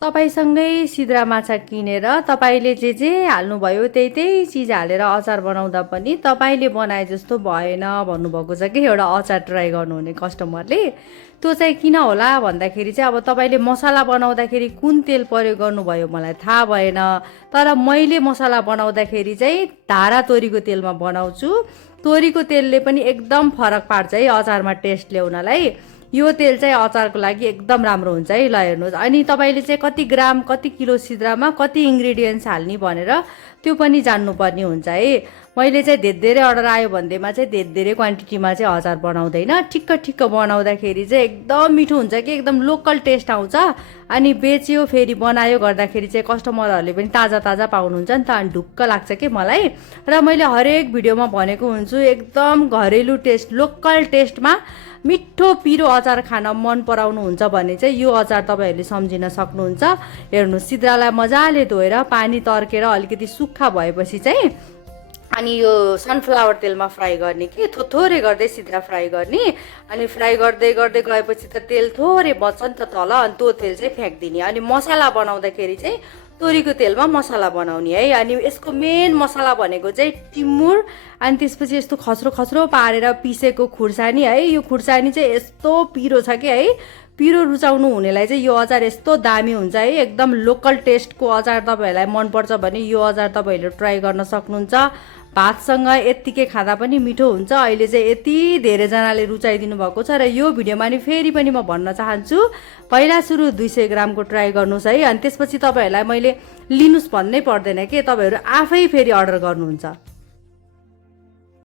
तपाईँसँगै सिद्रा माछा किनेर तपाईँले जे हाल्नुभयो त्यही चिज हालेर अचार बनाउँदा पनि तपाईँले बनाए जस्तो भएन भन्नुभएको छ कि एउटा अचार ट्राई गर्नुहुने कस्टमरले। त्यो चाहिँ किन होला भन्दाखेरि चाहिँ अब तपाईँले मसला बनाउँदाखेरि कुन तेल प्रयोग गर्नुभयो मलाई थाहा भएन। तर मैले मसला बनाउँदाखेरि चाहिँ धारा तोरीको तेलमा बनाउँछु। तोरीको तेलले पनि एकदम फरक पार्छ है अचारमा टेस्ट ल्याउनलाई। यो तेल चाहिँ अचारको लागि एकदम राम्रो हुन्छ है। ल हेर्नुहोस्, अनि तपाईँले चाहिँ कति ग्राम कति किलो सिद्रामा कति इन्ग्रिडियन्ट्स हाल्ने भनेर त्यो पनि जान्नुपर्ने हुन्छ है। मैले चाहिँ धेरै अर्डर आयो भन्दैमा चाहिँ धेरै क्वान्टिटीमा चाहिँ अचार बनाउँदैन। ठिक्क ठिक्क बनाउँदाखेरि चाहिँ एकदम मिठो हुन्छ कि एकदम लोकल टेस्ट आउँछ। अनि बेच्यो फेरि बनायो गर्दाखेरि चाहिँ कस्टमरहरूले पनि ताजा ताजा पाउनुहुन्छ नि त, अनि ढुक्क लाग्छ कि मलाई। र मैले हरेक भिडियोमा भनेको हुन्छु एकदम घरेलु टेस्ट लोकल टेस्टमा मिठो पिरो अचार खान मन पराउनुहुन्छ भने चाहिँ यो अचार तपाईँहरूले सम्झिन सक्नुहुन्छ। हेर्नुहोस्, सिद्रालाई मजाले धोएर पानी तर्केर अलिकति सुक्खा भएपछि चाहिँ अनि यो सनफ्लावर तेलमा फ्राई गर्ने कि थोरै गर्दै सिद्रा फ्राई गर्ने। अनि फ्राई गर्दै गर्दै गएपछि त तेल थोरै बच्छ नि त तल, अनि त्यो तेल चाहिँ फ्याँकिदिने। अनि मसला बनाउँदाखेरि चाहिँ तोरीको तेलमा मसला बनाउने है। अनि यसको मेन मसला भनेको चाहिँ टिमुर, अनि त्यसपछि यस्तो खस्रो खस्रो पारेर पिसेको खुर्सानी है। यो खुर्सानी चाहिँ यस्तो पिरो छ कि है, पिरो रुचाउनु हुनेलाई चाहिँ यो अचार यस्तो दामी हुन्छ है। एकदम लोकल टेस्टको अचार तपाईँहरूलाई मनपर्छ भने यो अचार तपाईँहरूले ट्राई गर्न सक्नुहुन्छ। भातसँग यत्तिकै खाँदा पनि मिठो हुन्छ। अहिले चाहिँ यति धेरैजनाले रुचाइदिनु भएको छ र यो भिडियोमा नि फेरि पनि म भन्न चाहन्छु, पहिला सुरु 200 ग्रामको ट्राई गर्नुहोस् है। अनि त्यसपछि तपाईँहरूलाई मैले लिनुहोस् भन्नै पर्दैन कि, तपाईँहरू आफै फेरि अर्डर गर्नुहुन्छ।